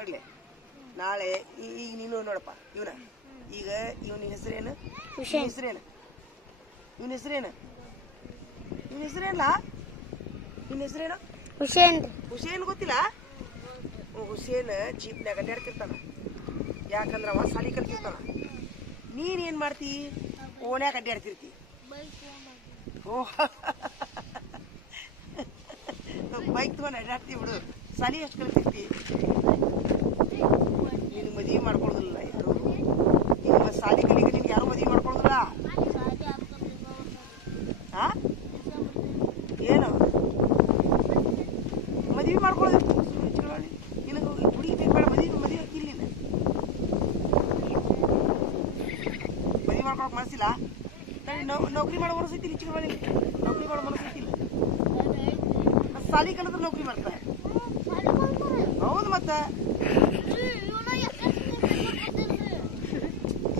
ನೋಡ್ಲಿ ನಾಳೆ ಈಗ ನೀನು ನೋಡಪ್ಪ ಇವನ ಈಗ ಇವನ ಹೆಸರೇನು ಹೆಸರೇನು ಇವನ ಹೆಸರೇನು ಇವನ ಹೆಸರೇನಲ್ಲ ನಿನ್ನ ಹೆಸರೇನು ಹುಸೇನ್ ಗೊತ್ತಿಲ್ಲ ಹುಸೇನ್ ಜೀಪ್ನ್ಯಾಗ ಅಡ್ಡಾಡ್ತಿರ್ತಾನ ಯಾಕಂದ್ರ ಅವ ಸಾಲಿ ಕಲ್ತಿರ್ತಾನ ನೀನ್ ಏನ್ ಮಾಡ್ತಿ ಓಣ್ಯಾಗ ಅಡ್ಡಾಡ್ತಿರ್ತಿ ಓ ಬೈಕ್ ತಗೊಂಡ್ ಅಡ್ಡಾಡ್ತಿ ಬಿಡು ಸಾಲಿ ಎಷ್ಟು ಕಲ್ತಿರ್ತಿ ನಿನ್ ಮದುವೆ ಮಾಡ್ಕೊಳ್ಳೋದಿಲ್ಲ ಯಾರು ನಿಮ್ಮ ಸಾಲಿ ಕಲಿಗೆ ನಿಮ್ಗೆ ಯಾರು ಮದುವೆ ಮಾಡ್ಕೊಳ್ಳೋದಿಲ್ಲ ಹಾ ಏನು ಮದುವೆ ಮಾಡ್ಕೊಳ್ಳೋದು ನಿನಗೆ ಹುಡುಗಿ ಬೇಕು ಬೇಡ ಮದುವೆ ಹಾಕಿಲ್ಲ ನೀನು ಮದುವೆ ಮಾಡ್ಕೊಳಕ್ ಮನಸ್ಸಿಲ್ಲ ನೌಕರಿ ಮಾಡೋ ಮನಸ್ಸೈತಿ ಚಿಕ್ಕಬಳ್ಳಿ ನೌಕರಿ ಮಾಡೋ ಮನಸ್ಸೈತಿ ಸಾಲಿ ಕಲಿದ್ರೆ ನೌಕರಿ ಮಾಡ್ತಾರೆ ಹೌದು ಮತ್ತ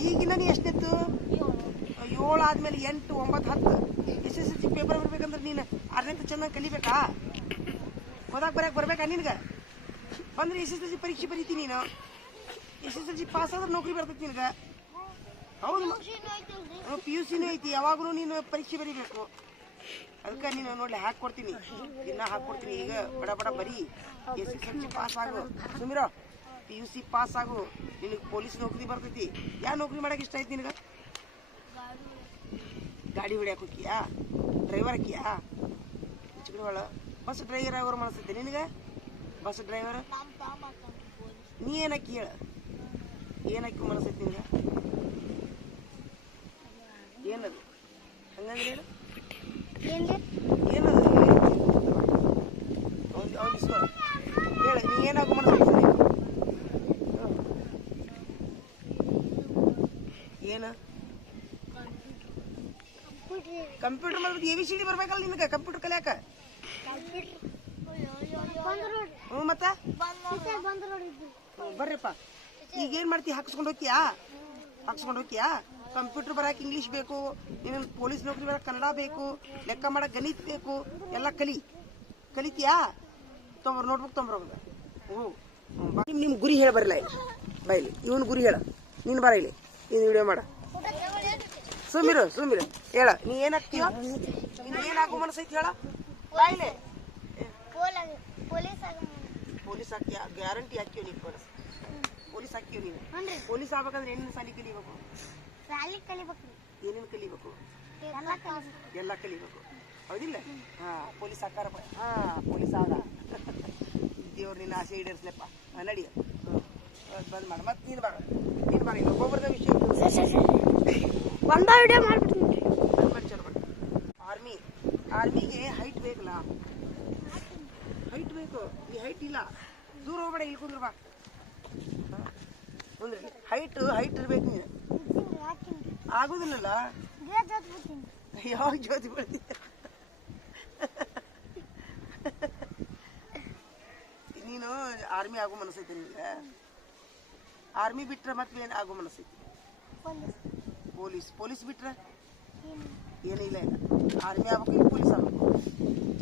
ಈಗಿನ ನೀ ಎಷ್ಟೆತ್ತು 7 ಆದ್ಮೇಲೆ 8 9 10 SSLC ಪೇಪರ್ ಬರ್ಬೇಕಂದ್ರೆ ನೀನು 6ನೇ ಚೆನ್ನಾಗಿ ಕಲಿಬೇಕಾ ಓದಾಕ್ ಬರಕ್ ಬರ್ಬೇಕಾ ನಿನ್ಗೆ ಬಂದ್ರೆ SSLC ಪರೀಕ್ಷೆ ಬರೀತಿ ನೀನು SSLC ಪಾಸ್ ಆದ್ರೆ ನೌಕರಿ ಬರ್ತೈತಿ ನಿನ್ಗೆ ಹೌದು PUC ಐತಿ ಯಾವಾಗಲೂ ನೀನು ಪರೀಕ್ಷೆ ಬರೀಬೇಕು ಅದಕ್ಕೆ ನೀನು ನೋಡ್ಲಿ ಹಾಕೊಡ್ತೀನಿ ದಿನ ಹಾಕೊಡ್ತೀನಿ ಈಗ ಬಡ ಬಡ ಬರೀ SSLC ಪಾಸ್ ಆಗು ಸುಮಿರೋ PUC ಪಾಸ್ ಆಗು ನಿನಗೆ ಪೊಲೀಸ್ ನೌಕರಿ ಬರ್ತೈತಿ ಯಾವ ನೌಕರಿ ಮಾಡಕ್ಕೆ ಇಷ್ಟ ಐತಿ ನಿನಗೆ ಗಾಡಿ ಹೊಡ್ಯಾಕ ಹೋಗಿಯಾ ಡ್ರೈವರ್ ಹಾಕಿಯಾ ಚಿಕ್ಕಡವಾಳ ಬಸ್ ಡ್ರೈವರ್ ಆಗೋರು ಮನಸ್ತೈತಿ ನಿನಗೆ ಬಸ್ ಡ್ರೈವರ್ ನೀ ಏನಕ್ಕಿ ಹೇಳ ಏನಕ್ಕಿ ಮನಸ್ತೈತಿ ನಿನಗೆ ಏನದು ಹಂಗಂದ್ರೆ ಹೇಳು ಏನದು ಹೇಳ ನೀ ಏನಾಗೋ ಮನಸ್ತೈತಿ ಏನು ಕಂಪ್ಯೂಟರ್ ಮಾಡ್ಬೇಕು ABCD ಬರ್ಬೇಕಲ್ಲ ನಿನಗೆ ಕಂಪ್ಯೂಟರ್ ಕಲಿಯಾಕ ಹ್ಞೂ ಮತ್ತ ಬರ್ರಿಪ್ಪ ಈಗ ಏನ್ ಮಾಡ್ತಿ ಹಾಕಿಸ್ಕೊಂಡು ಹೋಗ್ತೀಯಾ ಕಂಪ್ಯೂಟರ್ ಬರಕ್ಕೆ ಇಂಗ್ಲೀಷ್ ಬೇಕು ನೀನು ಪೊಲೀಸ್ ನೌಕರಿ ಬರಕ್ಕೆ ಕನ್ನಡ ಬೇಕು ಲೆಕ್ಕ ಮಾಡಕ್ಕೆ ಗಣಿತ ಬೇಕು ಎಲ್ಲ ಕಲಿತೀಯಾ ನೋಟ್ಬುಕ್ ತೊಂಬರೋದ ನಿಮ್ ಗುರಿ ಹೇಳ ಬರಲ್ಲ ಬೈಲಿ ಇವನ್ ಗುರಿ ಹೇಳ ನೀನು ಬರ ಇಲ್ಲಿ ನೀನು ವಿಡಿಯೋ ಮಾಡ ಸುಮಿರು ಹೇಳ ನೀ ಏನಾಗ್ತೀಯ ಏನಾಗೋ ಮನಸ್ಸೈತಿ ಹೇಳ ಬಾಯಿಲೆ ಪೊಲೀಸ್ ಹಾಕ್ತೀಯ ಗ್ಯಾರಂಟಿ ಹಾಕ್ತೀವ ನೀನು ಪೊಲೀಸ್ ಹಾಕ್ತೀವ ನೀನು ಪೊಲೀಸ್ ಆಗ್ಬೇಕಂದ್ರೆ ಏನೇನು ಸಾಲಿ ಕಲಿಬೇಕು ಏನೇನು ಕಲಿಬೇಕು ಎಲ್ಲ ಕಲಿಬೇಕು ಹೌದಿಲ್ಲ ಹಾ ಪೊಲೀಸ್ ಹಾಕಾರ ಪೊಲೀಸ್ ಆಗ ದೇವ್ರು ನಿನ್ನ ಆಸೆ ಈಡೇರಿಸ್ಲಪ್ಪ ನಡಿಯ ಬಂದ್ ಮಾಡ ಮತ್ತೆ ನೀನು ಬರ ಒಬ್ಬೊಬ್ಬರದ ವಿಷಯ ಆರ್ಮಿಗೆ ಹೈಟ್ ಬೇಕಲ್ಲ ಹೈಟ್ ಬೇಕು ಈ ಹೈಟ್ ಇಲ್ಲ ದೂರ ಹೋಗ್ಬೇಡ ಇಲ್ಲಿ ಕುಂದ್ರ ಬಾ ಕುಂದ್ರಿ ಹೈಟ್ ಇರ್ಬೇಕು ನೀನು ಆಗುದಿಲ್ಲಲ್ಲ ಯಾವಾಗ ಜ್ಯೋತಿ ಬೀಳ್ತಿ ನೀನು ಆರ್ಮಿ ಆಗೋ ಮನಸ್ಸೈತಿ ನಿನಗೆ ಆರ್ಮಿ ಬಿಟ್ರೆ ಮತ್ತೆ ಏನು ಆಗೋ ಮನಸ್ಸೈತಿ ಪೊಲೀಸ್ ಬಿಟ್ರೆ ಏನಿಲ್ಲ ಆರ್ಮಿ ಆಗ್ಬೇಕು ಪೊಲೀಸ್ ಆಗ್ಬೇಕು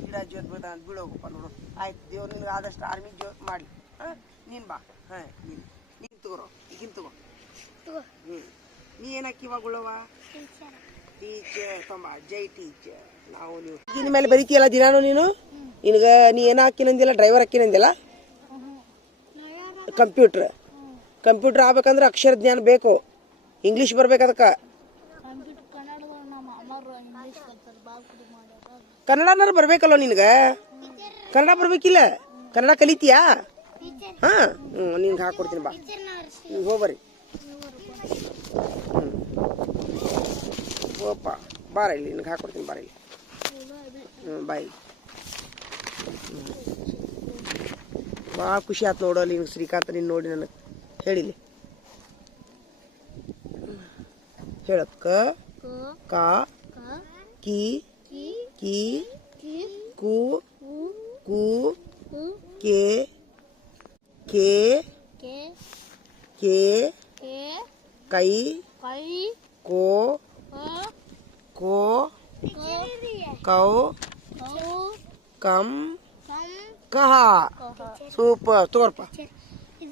ಗಿಡ ಜ್ಯೋತಿ ಬೀಳ್ದ ಅಂತ ಬೀಳೋಗಪ್ಪ ನೋಡು ಆಯ್ತು ದೇವ್ರು ನಿನಗೆ ಆದಷ್ಟು ಆರ್ಮಿ ಜ್ಯೋತಿ ಮಾಡಿ ನೀನು ಬಾ ನೀನು ತಗೋರೋ ಈಗಿನ ತಗೋ ನೀ ಏನಕ್ಕಿ ಇವಾಗ ಉಳ್ಳವ ಟೀಚರ್ ಜೈ ಟೀಚರ್ ನಾವು ನೀವು ಈಗಿನ ಮೇಲೆ ಬರೀತೀಯಲ್ಲ ದಿನಾನು ನೀನು ನಿನಗೆ ನೀ ಏನ ಹಾಕಿನಂದಿಲ್ಲ ಡ್ರೈವರ್ ಹಾಕಿನಂದಿಲ್ಲ ಕಂಪ್ಯೂಟರ್ ಆಗ್ಬೇಕಂದ್ರೆ ಅಕ್ಷರ ಜ್ಞಾನ ಬೇಕು ಇಂಗ್ಲೀಷ್ ಬರ್ಬೇಕು ಅದಕ್ಕೆ ಕನ್ನಡನಾರು ಬರ್ಬೇಕಲ್ಲ ನಿನಗೆ ಕನ್ನಡ ಬರ್ಬೇಕಿಲ್ಲ ಕನ್ನಡ ಕಲಿತೀಯಾ ಹಾ ನಿನ್ಗೆ ಹಾಕೊಡ್ತೀನಿ ಬಾ ನೀವು ಹೋಗ್ಬರ್ರಿ ಓಪ್ಪ ಬಾರ ಇಲ್ಲಿ ನಿನಗೆ ಹಾಕೊಡ್ತೀನಿ ಬಾರ ಇಲ್ಲಿ ಬಾಯ್ ಭಾಳ ಖುಷಿ ಆಯ್ತು ನೋಡಲ್ಲಿ ನಿನ್ಗೆ ಶ್ರೀಕಾಂತ ನೀನು ನೋಡಿ ನನಗೆ ಹೇಳಿಲಿ ಹೇಳಕ್ಕ ಕಾ ಕಿ ಕಿ ಕು ಕು ಕೆ ಕೆ ಕೆ ಕೈ ಕೋ ಕೋ ಕೌ ಕಂ ಕಹ ಸೂಪರ್ ತೋರ್ಪ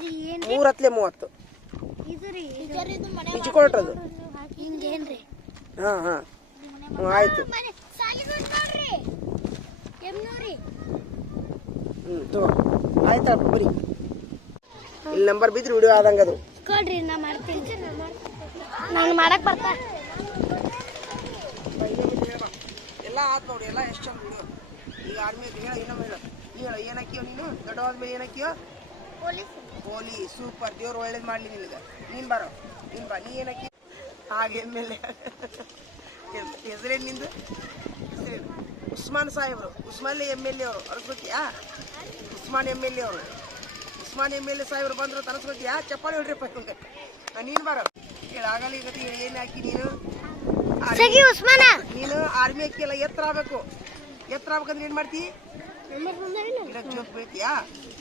3 ಹತ್ಲೆ 30 ಇಚ್ಕೊಳ್ರದು. ಹಾಂ ಹಾಂ ಆಯ್ತು. ತಗೋ ಆಯ್ತಪ್ಪ ಬರೀ. ಇಲ್ಲಿ ನಂಬರ್ ಬಿದ್ದರೆ ವಿಡಿಯೋ ಆದಂಗೆ ಅದು ಕೊಡ್ರಿ, ನಾ ಮಾಡ್ತೀನಿ. ನಾನು ಮಾಡಕ್ ಬರ್ತಾ ಎಲ್ಲ ಆಯ್ತು ನೋಡಿ. ಎಲ್ಲ ಎಷ್ಟು ಚಂದ ವಿಡಿಯೋ. ಈಗ ಆದ್ಮೇಲೆ ಹೇಳ ಇನ್ನೊಮ್ಮೆ ಹೇಳ ಏನಕ್ಕಿಯೋ ನೀನು ದೊಡ್ಡವಾದ್ಮೇಲೆ ಏನಕ್ಕಿಯೋ ಪೊಲೀಸ್. ಸೂಪರ್. ದೇವ್ರು ಒಳ್ಳೇದು ಮಾಡಲಿ ನಿನಗೆ. ನೀನು ಬರೋ ನೀನು ಬಾ. ನೀ ಏನಕ್ಕಿ ಹಾಗೆ ಮೇಲೆ ಹೆಸರೇನು ನಿಂದು? ಹೆಸರೇನು? ಉಸ್ಮಾನ್ ಸಾಹೇಬ್ರು. ಉಸ್ಮಾನ್ MLA ಅವರು ಅರ್ಸ್ಕೊತೀಯಾ? ಉಸ್ಮಾನ್ MLA ಅವರು. ಉಸ್ಮಾನ್ MLA ಸಾಹೇಬ್ರು ಬಂದ್ರು ತನಸ್ಕೊತೀಯಾ? ಚಪ್ಪಾಳಿ ಹೊಡ್ರಿಪ್ಪ ನಿಮ್ಗೆ. ನೀನು ಬರೋ ಹೇಳ. ಆಗಲ್ಲ ಈಗ ಏನು ಹಾಕಿ ನೀನು ನೀನು ಆರ್ಮಿ ಅಕ್ಕಿಯಲ್ಲ. ಎತ್ತರ ಆಗ್ಬೇಕು. ಎತ್ತರ ಆಗ್ಬೇಕಂದ್ರೆ ಏನು ಮಾಡ್ತಿ? ಗಿಡಕ್ಕೆ ಜಂಪ್ ಬೀಳ್ತೀಯಾ?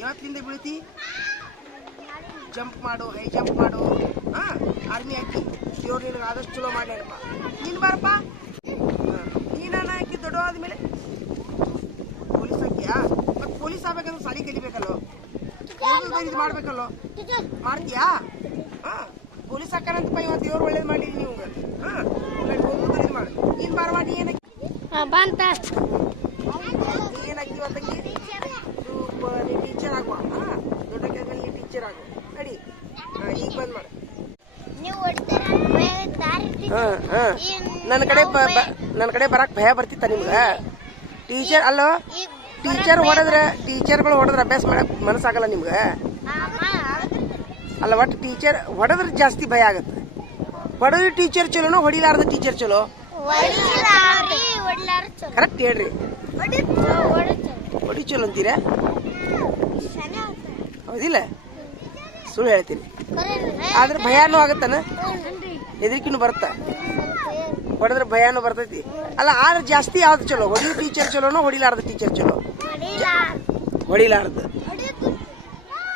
ಯಾವತ್ತಿಂದ ಬೀಳ್ತಿ? ಜಂಪ್ ಮಾಡು, ಹೈ ಜಂಪ್ ಮಾಡು. ಹಾಂ ಆರ್ಮಿ ಹಾಕಿ ದೇವ್ರು ನಿನಗೆ ಆದಷ್ಟು ಚಲೋ ಮಾಡ್ಯಾರಪ್ಪ. ನೀನು ಬಾರಪ್ಪ. ನೀನು ಹಾಕಿ ದೊಡ್ಡವಾದ್ಮೇಲೆ ಪೊಲೀಸ್ ಹಾಕಿಯಾ? ಮತ್ತು ಪೊಲೀಸ್ ಆಗ್ಬೇಕಂದ್ರೆ ಸಾಲಿ ಕಲಿಬೇಕಲ್ಲೋ, ಇದು ಮಾಡ್ಬೇಕಲ್ಲೋ. ಮಾಡ್ತೀಯಾ? ಹಾಂ ಪೊಲೀಸ್ ಹಾಕೋಣಂತಪ್ಪ. ಇವತ್ತು ದೇವ್ರು ಒಳ್ಳೇದು ಮಾಡಿ ನೀವು. ಹಾಂ ಇದು ಮಾಡು. ನೀನು ಬಾರವಾ. ನೀ ಏನಕ್ಕಿ ನೀ ಏನಕ್ಕಿ ಇವತ್ತಂಗಿ ನೀ ಟೀಚರ್ ಆಗುವ. ಹಾಂ ದೊಡ್ಡ ಕೆಲ್ಸದಲ್ಲಿ ನೀ ಟೀಚರ್ ಆಗುವ. ನಡಿ. ಈಗ ಬಂದ್ ಮಾಡು. ಹಾಂ ಹಾಂ ನನ್ನ ಕಡೆ ಬರಕ್ಕೆ ಭಯ ಬರ್ತಿತ್ತ ನಿಮ್ಗೆ? ಟೀಚರ್ ಅಲ್ಲೋ, ಟೀಚರ್ಗಳು ಹೊಡೆದ್ರೆ ಅಭ್ಯಾಸ ಮಾಡಕ್ಕೆ ಮನಸ್ಸಾಗಲ್ಲ ನಿಮ್ಗೆ? ಅಲ್ಲ ಒಟ್ಟು ಟೀಚರ್ ಹೊಡೆದ್ರೆ ಜಾಸ್ತಿ ಭಯ ಆಗುತ್ತೆ. ಹೊಡೆದ್ರೆ ಟೀಚರ್ ಚಲೋನೋ ಹೊಡಿಲಾರ್ದ ಟೀಚರ್ ಚಲೋ? ಕರೆಕ್ಟ್ ಹೇಳ್ರಿ. ಹೊಡಿ ಚಲೋ ಅಂತೀರ? ಹೌದಿಲ್ಲ? ಸುಳ್ಳು ಹೇಳ್ತೀನಿ. ಆದ್ರೆ ಭಯಾನೂ ಆಗತ್ತಾನ? ಹೆದರಿಕಿನೂ ಬರುತ್ತಾ? ಹೊಡೆದ್ರೆ ಭಯಾನೂ ಬರ್ತೈತಿ. ಅಲ್ಲ ಆದ್ರೆ ಜಾಸ್ತಿ ಯಾವ್ದು ಚಲೋ? ಹೊಡಿಯೋ ಟೀಚರ್ ಚಲೋನೋ ಹೊಡಿಲಾರ್ದ ಟೀಚರ್ ಚಲೋ? ಹೊಡಿಲಾರ್ದು.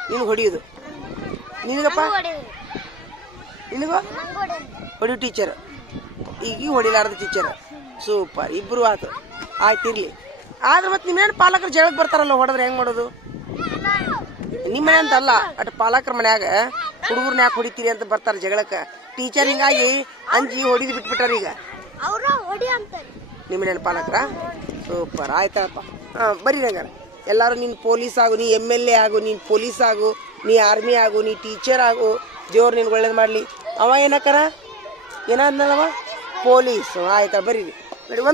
ನೀನು ಹೊಡಿಯೋದು. ನಿನಗಪ್ಪ? ನಿನಗ ಹೊಡಿಯೋ ಟೀಚರ್, ಈಗ ಹೊಡಿಲಾರ್ದ ಟೀಚರ್. ಸೂಪರ್. ಇಬ್ರು ಆಯ್ತಿರ್ಲಿ. ಆದ್ರೆ ಮತ್ತೆ ನಿಮ್ಮೇನು ಪಾಲಕರು ಜಗಳಕ್ಕೆ ಬರ್ತಾರಲ್ಲ ಹೊಡೆದ್ರೆ ಹೆಂಗ್ ಮಾಡೋದು? ನಿಮ್ಮ ಮನೆ ಅಂತ ಅಲ್ಲ, ಅಟ್ ಪಾಲಕರ ಮನ್ಯಾಗ ಹುಡುಗರ್ನ ಯಾಕೆ ಹೊಡಿತೀರಿ ಅಂತ ಬರ್ತಾರೆ ಜಗಳಕ್ಕೆ. ಟೀಚರ್ ಹಿಂಗಾಗಿ ಅಂಜಿ ಹೊಡಿದು ಬಿಟ್ಬಿಟ್ಟಾರ ಈಗ ನಿಮ್ಮ ಮನೇನ ಪಾಲಕರ. ಸೂಪರ್. ಆಯ್ತಪ್ಪ. ಹಾಂ ಬರ್ರಿ ಹಂಗಾರ ಎಲ್ಲರೂ. ನೀನು ಪೊಲೀಸ್ ಆಗು, ನೀ MLA ಆಗು, ನೀನು ಪೊಲೀಸ್ ಆಗು, ನೀ ಆರ್ಮಿ ಆಗು, ನೀ ಟೀಚರ್ ಆಗು. ದೇವ್ರು ನಿನ್ಗೆ ಒಳ್ಳೇದು ಮಾಡಲಿ. ಅವ ಏನಕ್ಕಾರ ಏನಾದ್ನಲ್ಲವ? ಪೊಲೀಸ್. ಆಯ್ತಾ ಬರ್ರಿ.